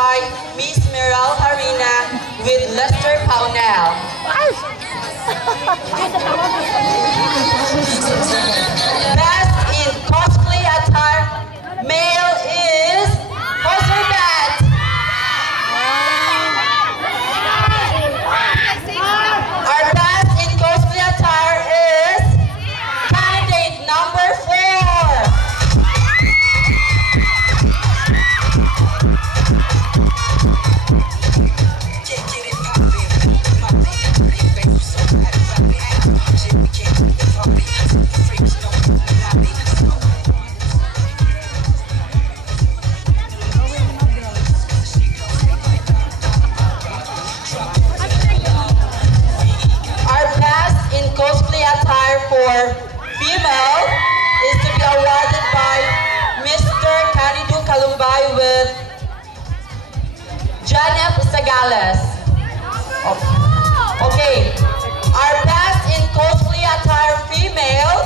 by Miss Meral Harina with Lester Paunel. Best in cosplay attire male is Jose Bat. Our best in cosplay attire is candidate number 4. Cosplay attire for female is to be awarded by Mr. Canidu Kalumbay with Janef Sagales. Okay, our best in cosplay attire female